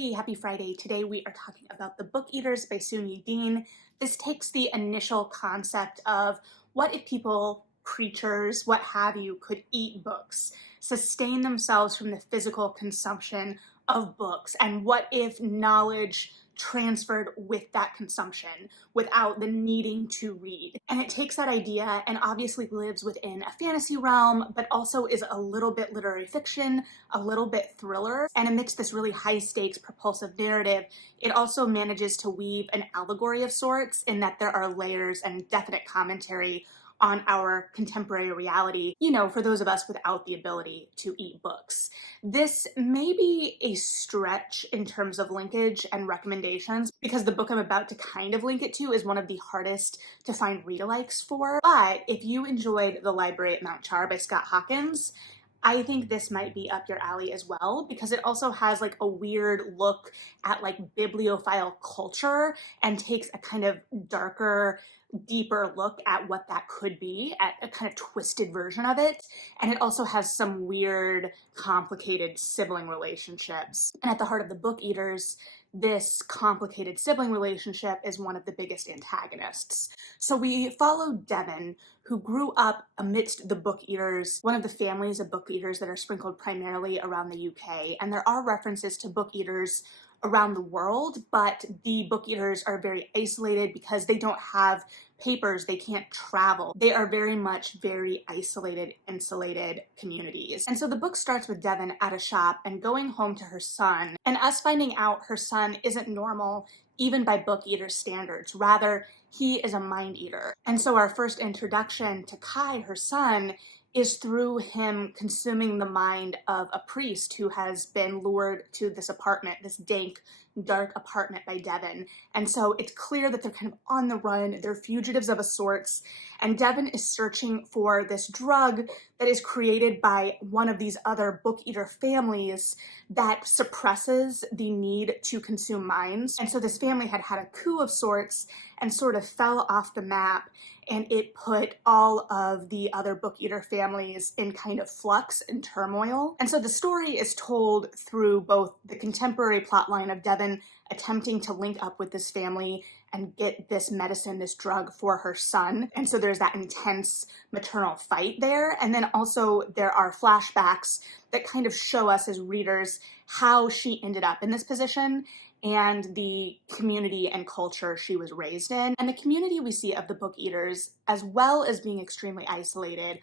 Hey, happy Friday. Today we are talking about The Book Eaters by Sunyi Dean. This takes the initial concept of what if people, creatures, what have you, could eat books, sustain themselves from the physical consumption of books, and what if knowledge transferred with that consumption without the needing to read. And it takes that idea and obviously lives within a fantasy realm, but also is a little bit literary fiction, a little bit thriller, and amidst this really high stakes propulsive narrative, it also manages to weave an allegory of sorts in that there are layers and definite commentary on our contemporary reality, for those of us without the ability to eat books. This may be a stretch in terms of linkage and recommendations because the book I'm about to kind of link it to is one of the hardest to find read-alikes for. But if you enjoyed The Library at Mount Char by Scott Hawkins, I think this might be up your alley as well, because it also has like a weird look at like bibliophile culture and takes a kind of darker, deeper look at what that could be, at a kind of twisted version of it. And it also has some weird, complicated sibling relationships. And at the heart of The Book Eaters, this complicated sibling relationship is one of the biggest antagonists. So we follow Devon, who grew up amidst the book eaters, one of the families of book eaters that are sprinkled primarily around the UK. And there are references to book eaters around the world, but the book eaters are very isolated because they don't have papers, they can't travel. They are very much very isolated, insulated communities. And so the book starts with Devon at a shop and going home to her son, and us finding out her son isn't normal even by book eater standards. Rather, he is a mind eater. And so our first introduction to Kai, her son, is through him consuming the mind of a priest who has been lured to this apartment, this dank, dark apartment by Devon. And so it's clear that they're kind of on the run, they're fugitives of a sorts, and Devon is searching for this drug that is created by one of these other book eater families that suppresses the need to consume minds. And so this family had had a coup of sorts and sort of fell off the map, and it put all of the other book eater families in kind of flux and turmoil. And so the story is told through both the contemporary plotline of Devon attempting to link up with this family and get this medicine, this drug for her son. And so there's that intense maternal fight there. And then also there are flashbacks that kind of show us as readers how she ended up in this position and the community and culture she was raised in. And the community we see of the book eaters, as well as being extremely isolated,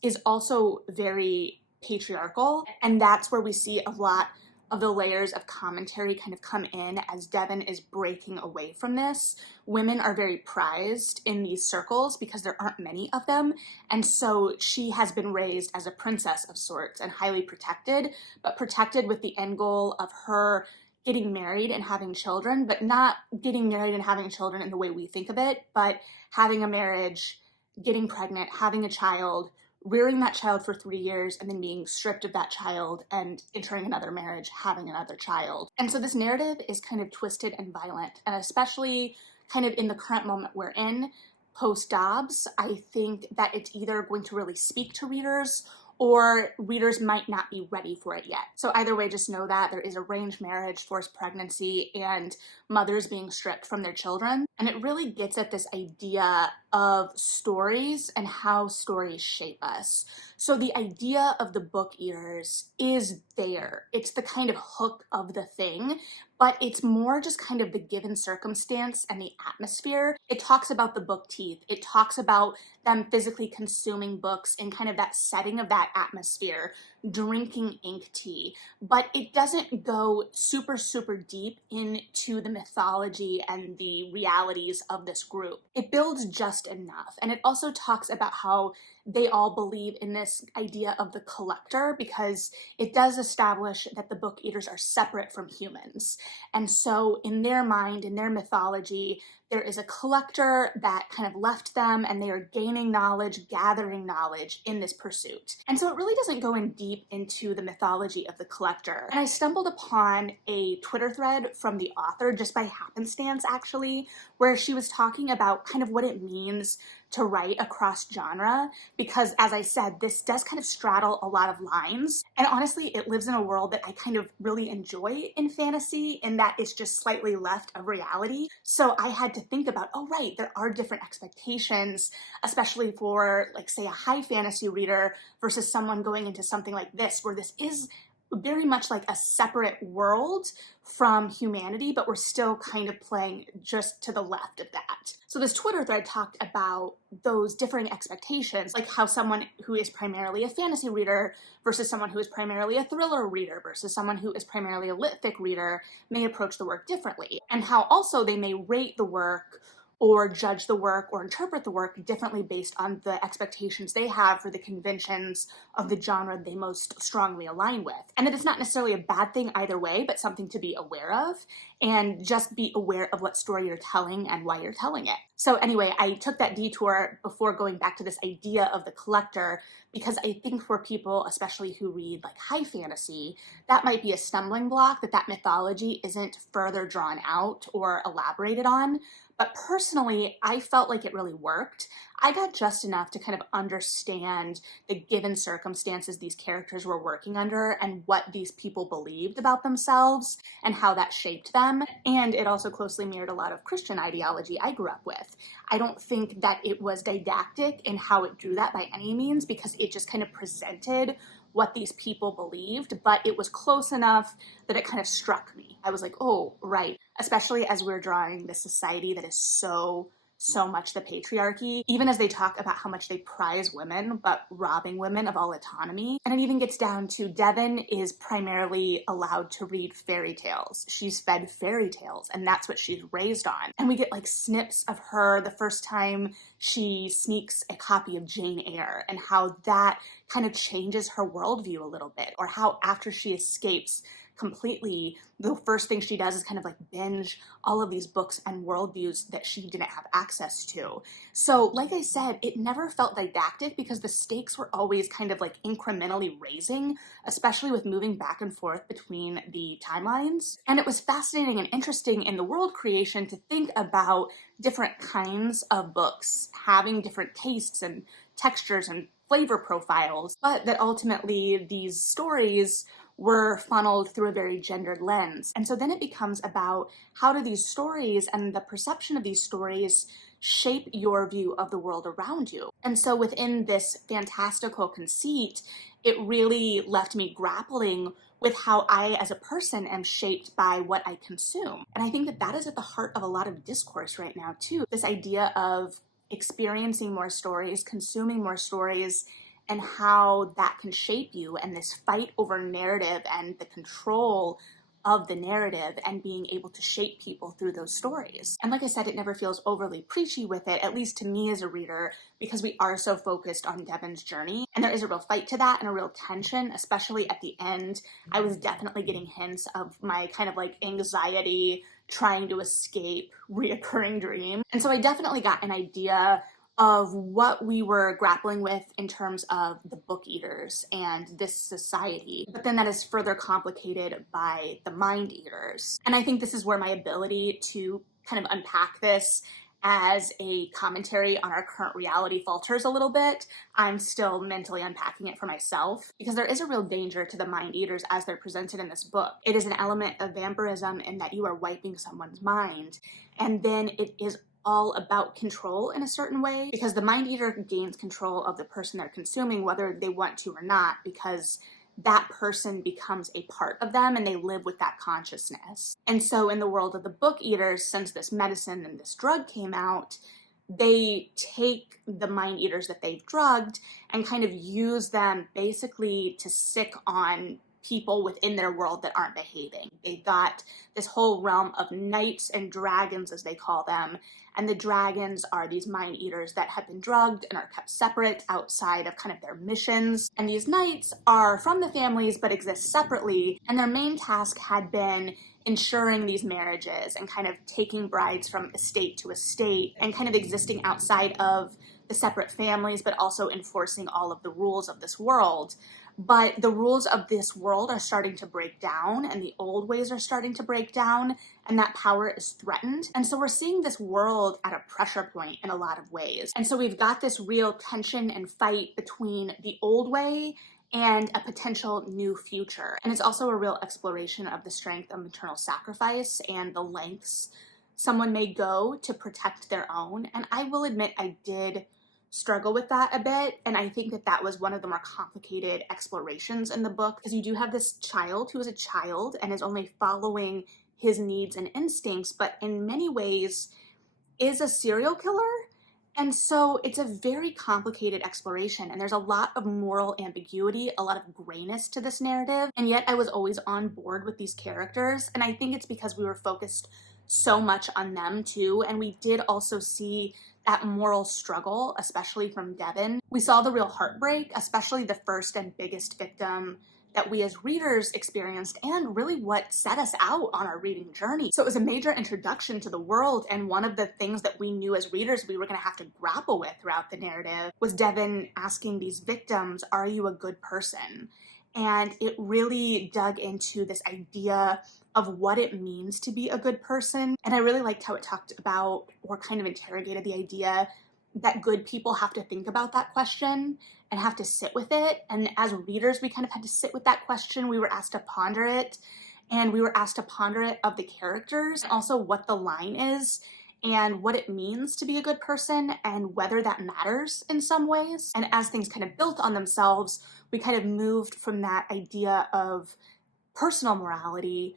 is also very patriarchal. And that's where we see a lot of the layers of commentary kind of come in as Devon is breaking away from this. Women are very prized in these circles because there aren't many of them. And so she has been raised as a princess of sorts and highly protected, but protected with the end goal of her getting married and having children, but not getting married and having children in the way we think of it, but having a marriage, getting pregnant, having a child, rearing that child for 3 years, and then being stripped of that child and entering another marriage, having another child. And so this narrative is kind of twisted and violent, and especially kind of in the current moment we're in, post-Dobbs, I think that it's either going to really speak to readers or readers might not be ready for it yet. So either way, just know that there is arranged marriage, forced pregnancy, and mothers being stripped from their children. And it really gets at this idea of stories and how stories shape us. So the idea of the book eaters is there. It's the kind of hook of the thing, but it's more just kind of the given circumstance and the atmosphere. It talks about the book teeth. It talks about them physically consuming books in kind of that setting of that atmosphere, drinking ink tea, but it doesn't go super, super deep into the mythology and the realities of this group. It builds just enough. And it also talks about how they all believe in this idea of the collector, because it does establish that the book eaters are separate from humans. And so in their mind, in their mythology, there is a collector that kind of left them, and they are gaining knowledge, gathering knowledge in this pursuit. And so it really doesn't go in deep into the mythology of the collector. And I stumbled upon a Twitter thread from the author just by happenstance, actually, where she was talking about kind of what it means to write across genre because, as I said, this does kind of straddle a lot of lines. And honestly, it lives in a world that I kind of really enjoy in fantasy, in that it's just slightly left of reality. So I had to think about, oh, right, there are different expectations, especially for, like, say, a high fantasy reader versus someone going into something like this, where this is very much like a separate world from humanity, but we're still kind of playing just to the left of that. So this Twitter thread talked about those differing expectations, like how someone who is primarily a fantasy reader versus someone who is primarily a thriller reader versus someone who is primarily a lit fic reader may approach the work differently, and how also they may rate the work or judge the work or interpret the work differently based on the expectations they have for the conventions of the genre they most strongly align with. And that it's not necessarily a bad thing either way, but something to be aware of, and just be aware of what story you're telling and why you're telling it. So anyway, I took that detour before going back to this idea of the collector, because I think for people, especially who read like high fantasy, that might be a stumbling block, that mythology isn't further drawn out or elaborated on. But personally, I felt like it really worked. I got just enough to kind of understand the given circumstances these characters were working under and what these people believed about themselves and how that shaped them. And it also closely mirrored a lot of Christian ideology I grew up with. I don't think that it was didactic in how it drew that by any means, because it just kind of presented what these people believed, but it was close enough that it kind of struck me. I was like, oh, right. Especially as we're drawing this society that is so much the patriarchy, even as they talk about how much they prize women, but robbing women of all autonomy. And it even gets down to Devon is primarily allowed to read fairy tales. She's fed fairy tales, and that's what she's raised on. And we get like snips of her the first time she sneaks a copy of Jane Eyre, and how that kind of changes her worldview a little bit, or how after she escapes completely, the first thing she does is kind of like binge all of these books and worldviews that she didn't have access to. So like I said, it never felt didactic because the stakes were always kind of like incrementally raising, especially with moving back and forth between the timelines. And it was fascinating and interesting in the world creation to think about different kinds of books having different tastes and textures and flavor profiles, but that ultimately these stories were funneled through a very gendered lens. And so then it becomes about how do these stories and the perception of these stories shape your view of the world around you. And so within this fantastical conceit, it really left me grappling with how I as a person am shaped by what I consume. And I think that that is at the heart of a lot of discourse right now too. This idea of experiencing more stories, consuming more stories, and how that can shape you, and this fight over narrative and the control of the narrative and being able to shape people through those stories. And like I said, it never feels overly preachy with it, at least to me as a reader, because we are so focused on Devon's journey. And there is a real fight to that and a real tension, especially at the end. I was definitely getting hints of my kind of like anxiety trying to escape reoccurring dream. And so I definitely got an idea of what we were grappling with in terms of the book eaters and this society. But then that is further complicated by the mind eaters. And I think this is where my ability to kind of unpack this as a commentary on our current reality falters a little bit. I'm still mentally unpacking it for myself, because there is a real danger to the mind eaters as they're presented in this book. It is an element of vampirism in that you are wiping someone's mind, and then it is all about control in a certain way, because the mind eater gains control of the person they're consuming whether they want to or not, because that person becomes a part of them and they live with that consciousness. And so in the world of the book eaters, since this medicine and this drug came out, they take the mind eaters that they've drugged and kind of use them basically to sick on people within their world that aren't behaving. They've got this whole realm of knights and dragons, as they call them, and the dragons are these mind eaters that have been drugged and are kept separate outside of kind of their missions. And these knights are from the families but exist separately, and their main task had been ensuring these marriages and kind of taking brides from estate to estate and kind of existing outside of the separate families, but also enforcing all of the rules of this world. but the rules of this world are starting to break down and the old ways are starting to break down, and that power is threatened. And so we're seeing this world at a pressure point in a lot of ways. And so we've got this real tension and fight between the old way and a potential new future. And it's also a real exploration of the strength of maternal sacrifice and the lengths someone may go to protect their own. And I will admit I did struggle with that a bit, and I think that that was one of the more complicated explorations in the book, because you do have this child who is a child and is only following his needs and instincts, but in many ways is a serial killer. And so it's a very complicated exploration, and there's a lot of moral ambiguity, a lot of grayness to this narrative, and yet I was always on board with these characters. And I think it's because we were focused so much on them too, and we did also see that moral struggle, especially from Devin. We saw the real heartbreak, especially the first and biggest victim that we as readers experienced, and really what set us out on our reading journey. So it was a major introduction to the world, and one of the things that we knew as readers we were going to have to grapple with throughout the narrative was Devin asking these victims, are you a good person? And it really dug into this idea of what it means to be a good person. And I really liked how it talked about, or kind of interrogated, the idea that good people have to think about that question and have to sit with it. And as readers, we kind of had to sit with that question. We were asked to ponder it, and we were asked to ponder it of the characters, and also what the line is and what it means to be a good person and whether that matters in some ways. And as things kind of built on themselves, we kind of moved from that idea of personal morality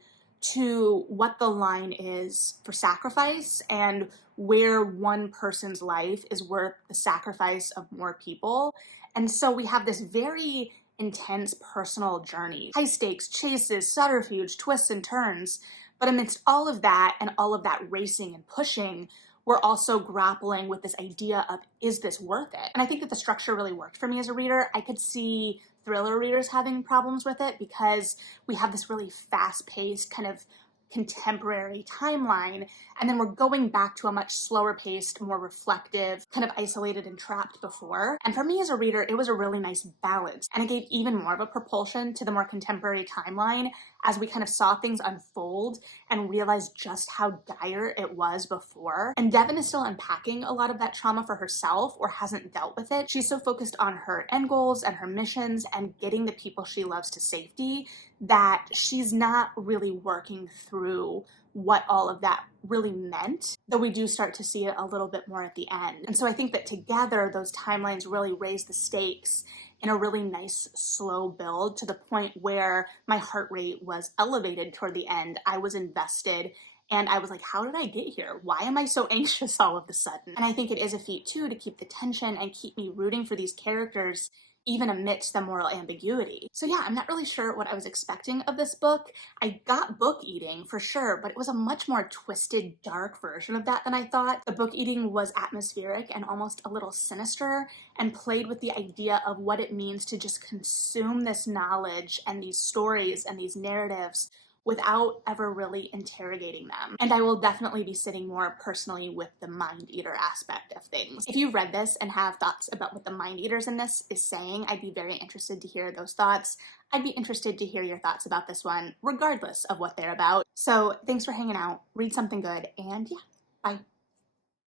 to what the line is for sacrifice, and where one person's life is worth the sacrifice of more people. And so we have this very intense personal journey, high stakes chases, subterfuge, twists and turns. But amidst all of that and all of that racing and pushing, we're also grappling with this idea of, is this worth it? And I think that the structure really worked for me as a reader. I could see thriller readers having problems with it, because we have this really fast-paced kind of contemporary timeline, and then we're going back to a much slower paced, more reflective, kind of isolated and trapped before. And for me as a reader, it was a really nice balance, and it gave even more of a propulsion to the more contemporary timeline as we kind of saw things unfold and realized just how dire it was before. And Devin is still unpacking a lot of that trauma for herself, or hasn't dealt with it. She's so focused on her end goals and her missions and getting the people she loves to safety that she's not really working through what all of that really meant, though we do start to see it a little bit more at the end. And so I think that together those timelines really raise the stakes in a really nice slow build, to the point where my heart rate was elevated toward the end. I was invested, and I was like, how did I get here? Why am I so anxious all of a sudden? And I think it is a feat too to keep the tension and keep me rooting for these characters even amidst the moral ambiguity. So yeah, I'm not really sure what I was expecting of this book. I got book eating for sure, but it was a much more twisted, dark version of that than I thought. The book eating was atmospheric and almost a little sinister, and played with the idea of what it means to just consume this knowledge and these stories and these narratives without ever really interrogating them. And I will definitely be sitting more personally with the mind eater aspect of things. If you've read this and have thoughts about what the mind eaters in this is saying, I'd be very interested to hear those thoughts. I'd be interested to hear your thoughts about this one, regardless of what they're about. So thanks for hanging out, read something good, and yeah, bye.